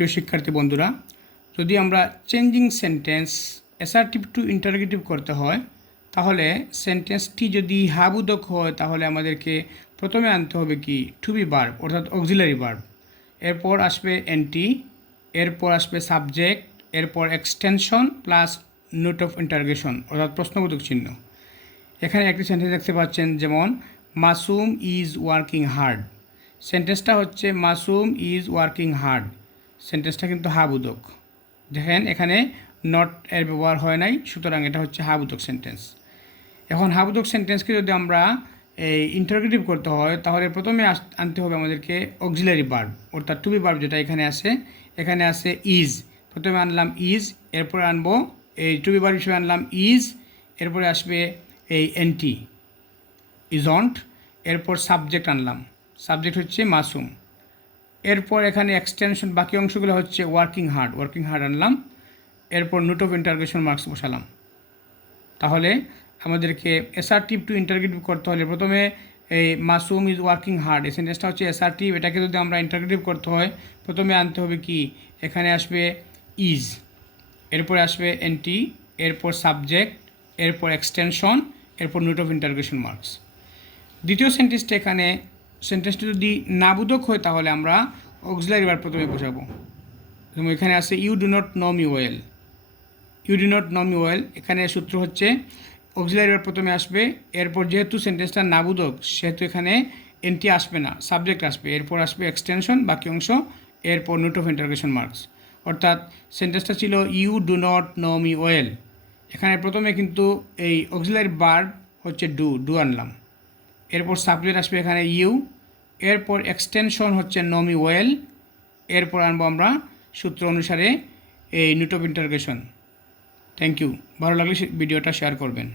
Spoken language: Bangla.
প্রিয় শিক্ষার্থী বন্ধুরা, যদি আমরা changing sentence assertive two interrogative করতে হয় তাহলে সেন্টেন্সটি যদি হাবুদক হয় তাহলে আমাদেরকে প্রথমে আনতে হবে কি টু বি ভার্ব অর্থাৎ অক্সিলারি ভার্ব, এরপর আসবে এনটি, এরপর আসবে সাবজেক্ট, এরপর extension plus note of interrogation অর্থাৎ প্রশ্নবোধক চিহ্ন। এখানে একটি সেন্টেন্স দেখতে পাচ্ছেন, যেমন মাসুম ইজ ওয়ার্কিং হার্ড। সেন্টেন্সটা হচ্ছে মাসুম ইজ ওয়ার্কিং হার্ড। সেন্টেন্সটা কিন্তু হাবুদক। দেখেন এখানে নট এর ব্যবহার হয় নাই, সুতরাং এটা হচ্ছে হাবুদক সেন্টেন্স। এখন হাবুদক সেন্টেন্সকে যদি আমরা এই ইন্টারোগেটিভ করতে হয় তাহলে প্রথমে আনতে হবে আমাদেরকে অক্সিলারি ভার্ব অর্থাৎ টু বি ভার্ব, যেটা এখানে আছে ইজ। প্রথমে আনলাম ইজ, এরপরে আনবো এই টু বি ভার্ব হিসেবে আনলাম ইজ, এরপরে আসবে এই এনটি ইজন্ট, এরপর সাবজেক্ট আনলাম, সাবজেক্ট হচ্ছে মাসুম, এরপর এখানে এক্সটেনশন বাকি অংশগুলো হচ্ছে ওয়ার্কিং হার্ড আনলাম, এরপর নোট অফ ইন্টারোগেশন মার্কস বসালাম। তাহলে আমাদেরকে অ্যাসার্টিভ টু ইন্টারোগেটিভ করতে হলে প্রথমে এই মাসুম ইজ ওয়ার্কিং হার্ড, এই সেন্টেন্সটা হচ্ছে অ্যাসার্টিভ। এটাকে যদি আমরা ইন্টারোগেটিভ করতে হয় প্রথমে আনতে হবে কি, এখানে আসবে ইজ, এরপরে আসবে এনটি, এরপর সাবজেক্ট, এরপর এক্সটেনশন, এরপর নোট অফ ইন্টারোগেশন মার্কস। দ্বিতীয় সেন্টেন্সটি যদি নাবোধক হয় তাহলে আমরা অক্সিলারি ভার্ব প্রথমে বসাবো। যেমন এখানে আছে you do not know me well, এখানে সূত্র হচ্ছে অক্সিলারি ভার্ব প্রথমে আসবে, এরপর যেহেতু সেন্টেন্সটা নাবোধক সেহেতু এখানে এনটি আসবে না, সাবজেক্ট আসবে, এরপর আসবে এক্সটেনশন বাকি অংশ, এরপর নোট অফ ইন্টারোগেশন মার্কস। অর্থাৎ সেন্টেন্সটা ছিল you do not know me well, এখানে প্রথমে কিন্তু এই অক্সিলারি ভার্ব হচ্ছে ডু আনলাম, এরপর সাবজেক্ট আসবে এখানে ইউ, এরপর এক্সটেনশন হচ্ছে নো মি ওয়েল, এরপর আনবো আমরা সূত্র অনুসারে এই note of interrogation. Thank you. ভালো লাগলে ভিডিওটা শেয়ার করবেন।